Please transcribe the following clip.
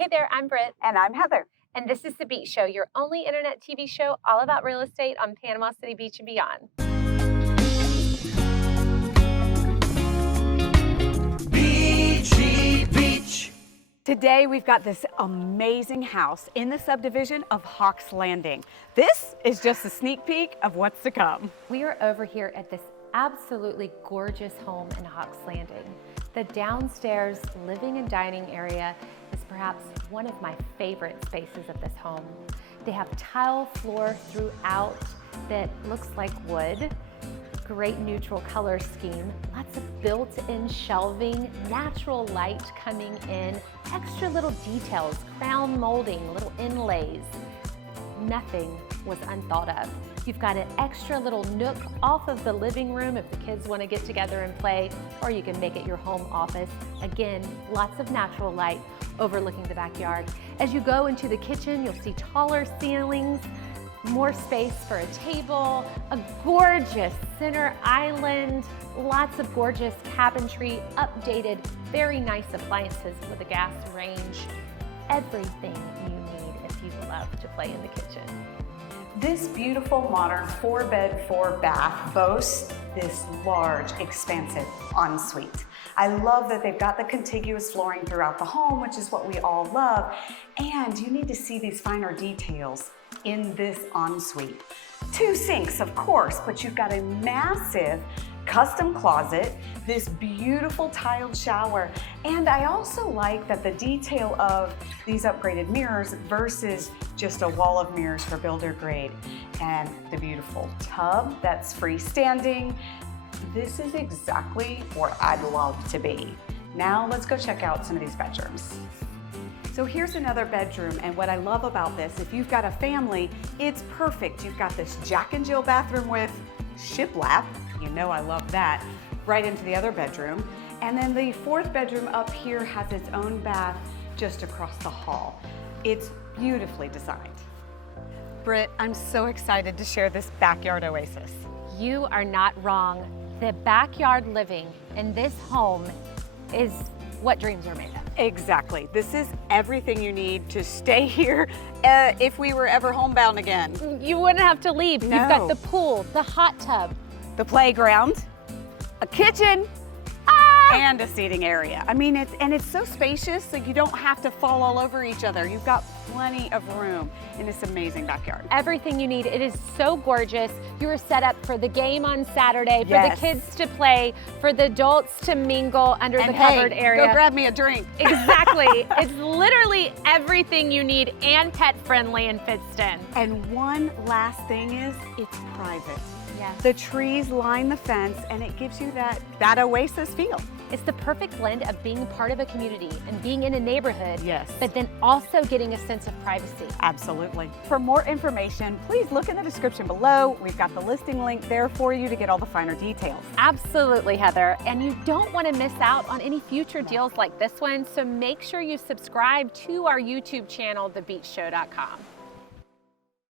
Hey there, I'm Britt. And I'm Heather. And this is The Beach Show, your only internet TV show all about real estate on Panama City Beach and beyond. Beachy Beach. Today we've got this amazing house in the subdivision of Hawks Landing. This is just a sneak peek of what's to come. We are over here at this absolutely gorgeous home in Hawks Landing. The downstairs living and dining area is perhaps one of my favorite spaces of this home. They have tile floor throughout that looks like wood, great neutral color scheme, lots of built-in shelving, natural light coming in, extra little details, crown molding, little inlays. Nothing was unthought of. You've got an extra little nook off of the living room if the kids want to get together and play, or you can make it your home office. Again, lots of natural light overlooking the backyard. As you go into the kitchen, you'll see taller ceilings, more space for a table, a gorgeous center island, lots of gorgeous cabinetry, updated, very nice appliances with a gas range. Everything you need if you love to play in the kitchen. This beautiful modern 4-bed, 4-bath boasts this large, expansive ensuite. I love that they've got the contiguous flooring throughout the home, which is what we all love. And you need to see these finer details in this ensuite. 2 sinks, of course, but you've got a massive custom closet, this beautiful tiled shower, and I also like that the detail of these upgraded mirrors versus just a wall of mirrors for builder grade, and the beautiful tub that's freestanding. This is exactly where I'd love to be. Now let's go check out some of these bedrooms. So here's another bedroom, and what I love about this, if you've got a family, it's perfect. You've got this Jack and Jill bathroom with shiplap, you know I love that, right into the other bedroom. And then the 4th bedroom up here has its own bath just across the hall. It's beautifully designed. Britt, I'm so excited to share this backyard oasis. You are not wrong. The backyard living in this home is what dreams are made of. Exactly. This is everything you need to stay here if we were ever homebound again. You wouldn't have to leave. No. You've got the pool, the hot tub, the playground, a kitchen, and a seating area. I mean, it's so spacious, so you don't have to fall all over each other. You've got plenty of room in this amazing backyard. Everything you need. It is so gorgeous. You are set up for the game on Saturday, for Yes. the kids to play, for the adults to mingle under the covered area. Go grab me a drink. Exactly. It's literally everything you need and pet friendly and fenced in. And one last thing is, it's private. Yes. The trees line the fence, and it gives you that oasis feel. It's the perfect blend of being part of a community and being in a neighborhood, Yes. but then also getting a sense of privacy. Absolutely. For more information, please look in the description below. We've got the listing link there for you to get all the finer details. Absolutely, Heather. And you don't want to miss out on any future deals like this one, so make sure you subscribe to our YouTube channel, thebeachshow.com.